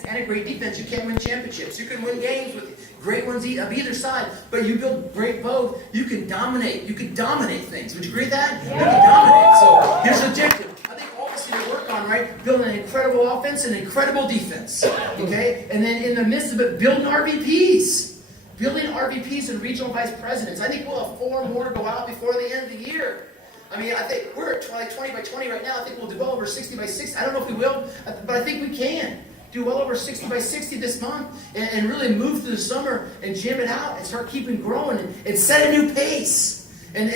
and a great defense, you can't win championships. You can win games with great ones of either side, but you build great both, you can dominate. You can dominate things. Would you agree with that? Yeah. You can dominate. So here's the objective. I think all of us need to work on, right? Building an incredible offense and incredible defense. Okay? And then in the midst of it, building RVPs. Building RVPs and regional vice presidents. I think we'll have 4 more to go out before the end of the year. I mean, I think we're at like 20 by 20 right now. I think we'll do well over 60 by 60. I don't know if we will, but I think we can. Do well over 60 by 60 this month and really move through the summer and jam it out and start keeping growing and set a new pace and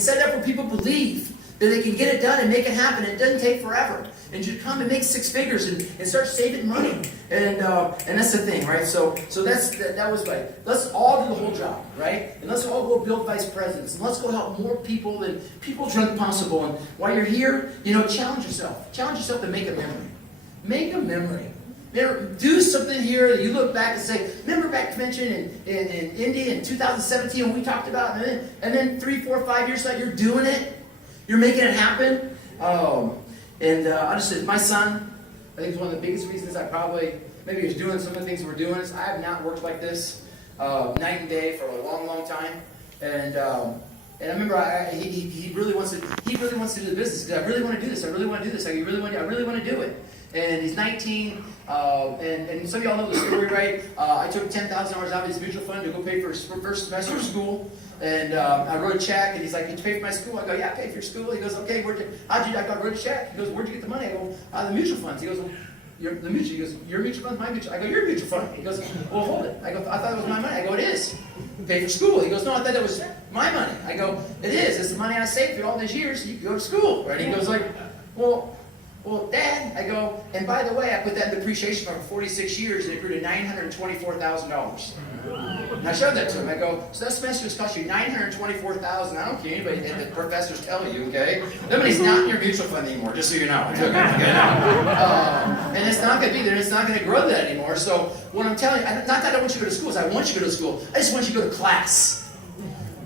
set it up where people believe that they can get it done and make it happen. It doesn't take forever. And you come and make 6 figures and start saving money. And that's the thing, right? So that was like, let's all do the whole job, right? And let's all go build vice presidents. And let's go help more people than people dreamt possible. And while you're here, challenge yourself. Challenge yourself to make a memory. Make a memory. Do something here that you look back and say, remember back convention in Indy in 2017 when we talked about it? And then 3, 4, 5 years later, you're doing it. You're making it happen. I just said, my son, I think it's one of the biggest reasons maybe he's doing some of the things we're doing. Is I have not worked like this night and day for a long, long time. And I remember he really wants to do the business. I really want to do this. I really want to do this. I really want to do it. And he's 19, and some of y'all know the story, right? I took $10,000 out of his mutual fund to go pay for his first semester of school, and I wrote a check, and he's like, "Did you pay for my school?" I go, "Yeah, I paid for your school." He goes, "Okay, how'd you?" I go, "I wrote a check." He goes, "Where'd you get the money?" I go, "Out of the mutual funds." He goes, "The mutual." He goes, "Your mutual fund, my mutual." I go, "Your mutual fund." He goes, "Well, hold it." I go, "I thought it was my money." I go, "It is. You paid for school." He goes, "No, I thought that was my money." I go, "It is. It's the money I saved for all these years so you can go to school." Right? He goes like, Well, Dad, I go, and by the way, I put that in depreciation for 46 years, and it grew to $924,000. And I showed that to him. I go, so that semester has cost you $924,000. I don't care anybody, and the professors tell you, okay? That money's not in your mutual fund anymore, just so you know. And it's not going to be there. It's not going to grow that anymore. So what I'm telling you, not that I want you to go to school, I want you to go to school. I just want you to go to class.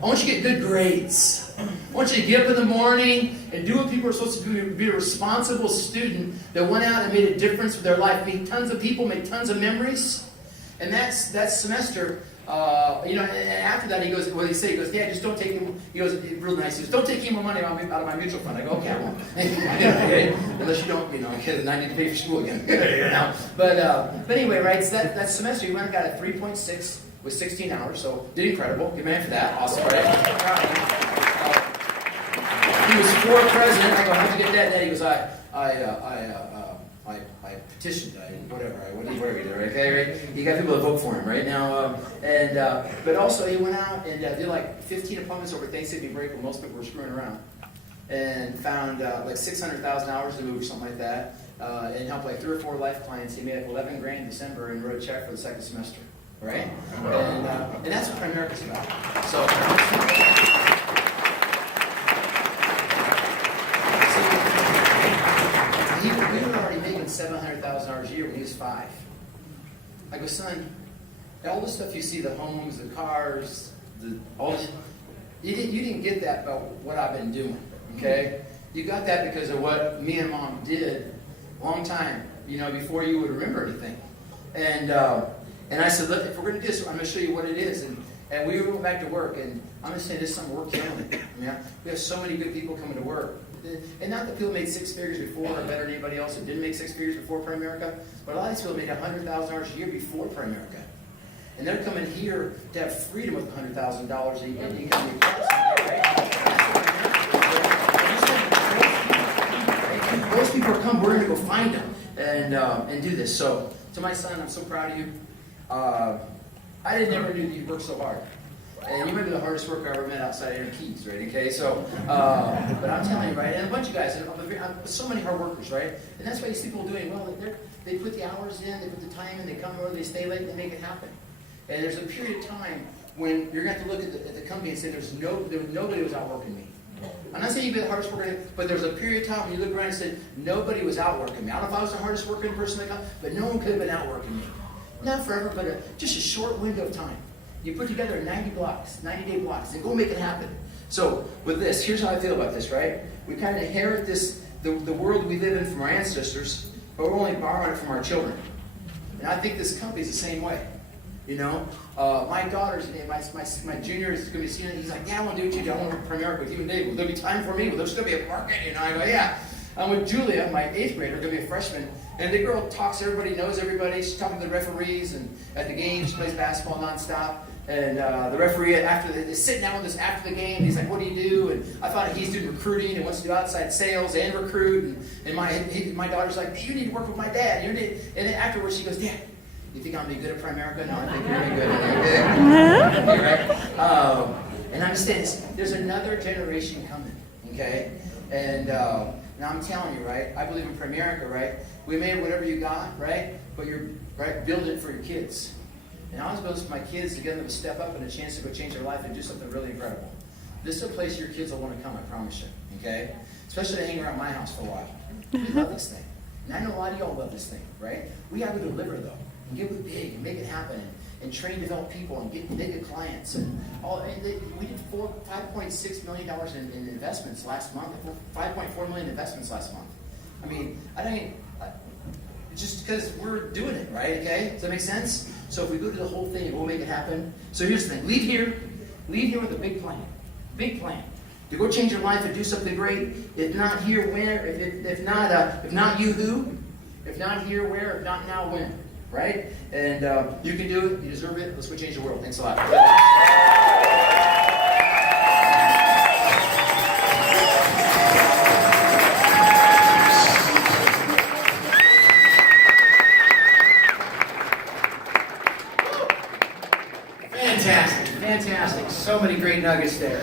I want you to get good grades. I want you to get up in the morning and do what people are supposed to do, be a responsible student that went out and made a difference with their life, meet tons of people, make tons of memories. And that semester, and after that he goes, what did he say? He goes, "Dad, just don't take him," he goes, real nice, he goes, "Don't take any more money out of my mutual fund." I go, "Okay, I won't." Okay? Unless you don't, then I need to pay for school again. But anyway, right, so that semester he went and got a 3.6 with 16 hours, so did incredible. Good man for that. Awesome, right? He was for president. I go, "How'd you get that?" He goes, I petitioned, whatever he did, right? Okay, right? He got people to vote for him, right? Now, but also he went out and did like 15 appointments over Thanksgiving break when most people were screwing around, and found like 600,000 hours to move or something like that, and helped like 3 or 4 life clients. He made like 11 grand in December and wrote a check for the second semester, right? And that's what Primerica's about. So. We were already making $700,000 a year when he was 5. I go, "Son, all the stuff you see, the homes, the cars, all this, you didn't get that about what I've been doing, okay? You got that because of what me and Mom did a long time, before you would remember anything." And I said, "Look, if we're going to do this, I'm going to show you what it is." And we went back to work, and I'm going to say this is some work killing it. We have so many good people coming to work. And not that people made 6 figures before or better than anybody else who didn't make 6 figures before Primerica, but a lot of these people made $100,000 a year before Primerica. And they're coming here to have freedom with $100,000 in income. Those people are coming, we're going to go find them and do this. So, to my son, I'm so proud of you. I never knew that you'd work so hard. And you might be the hardest worker I ever met outside of Aaron Keys, right? Okay, so, but I'm telling you, right, and a bunch of guys, so many hard workers, right? And that's why you see people doing well. They put the hours in, they put the time in, they come early, they stay late, and they make it happen. And there's a period of time when you're going to have to look at the company and say, nobody was outworking me. I'm not saying you'd be the hardest worker, but there's a period of time when you look around and say, nobody was outworking me. I don't know if I was the hardest working person in the company, but no one could have been outworking me. Not forever, but just a short window of time. You put together 90-day blocks, and go make it happen. So with this, here's how I feel about this, right? We kind of inherit the world we live in from our ancestors, but we're only borrowing it from our children. And I think this company's the same way. You know, my daughter's, my junior is going to be senior. He's like, yeah, I want to do what you do. I want to work for Primerica with you and Dave. Will there be time for me? Will there still be a market? You know, I go, yeah. I'm with Julia, my 8th grader, going to be a freshman. And the girl talks to everybody, knows everybody. She's talking to the referees and at the games. She plays basketball nonstop. And the referee, they're sitting down with us after the game. He's like, what do you do? And I found out he's doing recruiting and wants to do outside sales and recruit. And my daughter's like, you need to work with my dad. And then afterwards she goes, Dad, you think I'm going to be good at Primerica? No, I think you're going to be good at it. Right? And understand this, there's another generation coming, okay? And now I'm telling you, right? I believe in Primerica, right? We made whatever you got, right? But you're right, build it for your kids. And I was building for my kids to get them to step up and a chance to go change their life and do something really incredible. This is a place your kids will want to come, I promise you, okay? Especially to hang around my house for a while. We love this thing. And I know a lot of y'all love this thing, right? We got to deliver, though, and get big and make it happen and train, develop people and get big clients. And we did $5.6 million in investments last month, $5.4 million investments last month. I mean, just because we're doing it, right, okay? Does that make sense? So if we go to the whole thing, we'll make it happen. So here's the thing. Leave here with a big plan. Big plan. To go change your life and do something great. If not here, where? If not you, who? If not here, where? If not now, when? Right? And you can do it. You deserve it. Let's go change the world. Thanks a lot. Fantastic. So many great nuggets there.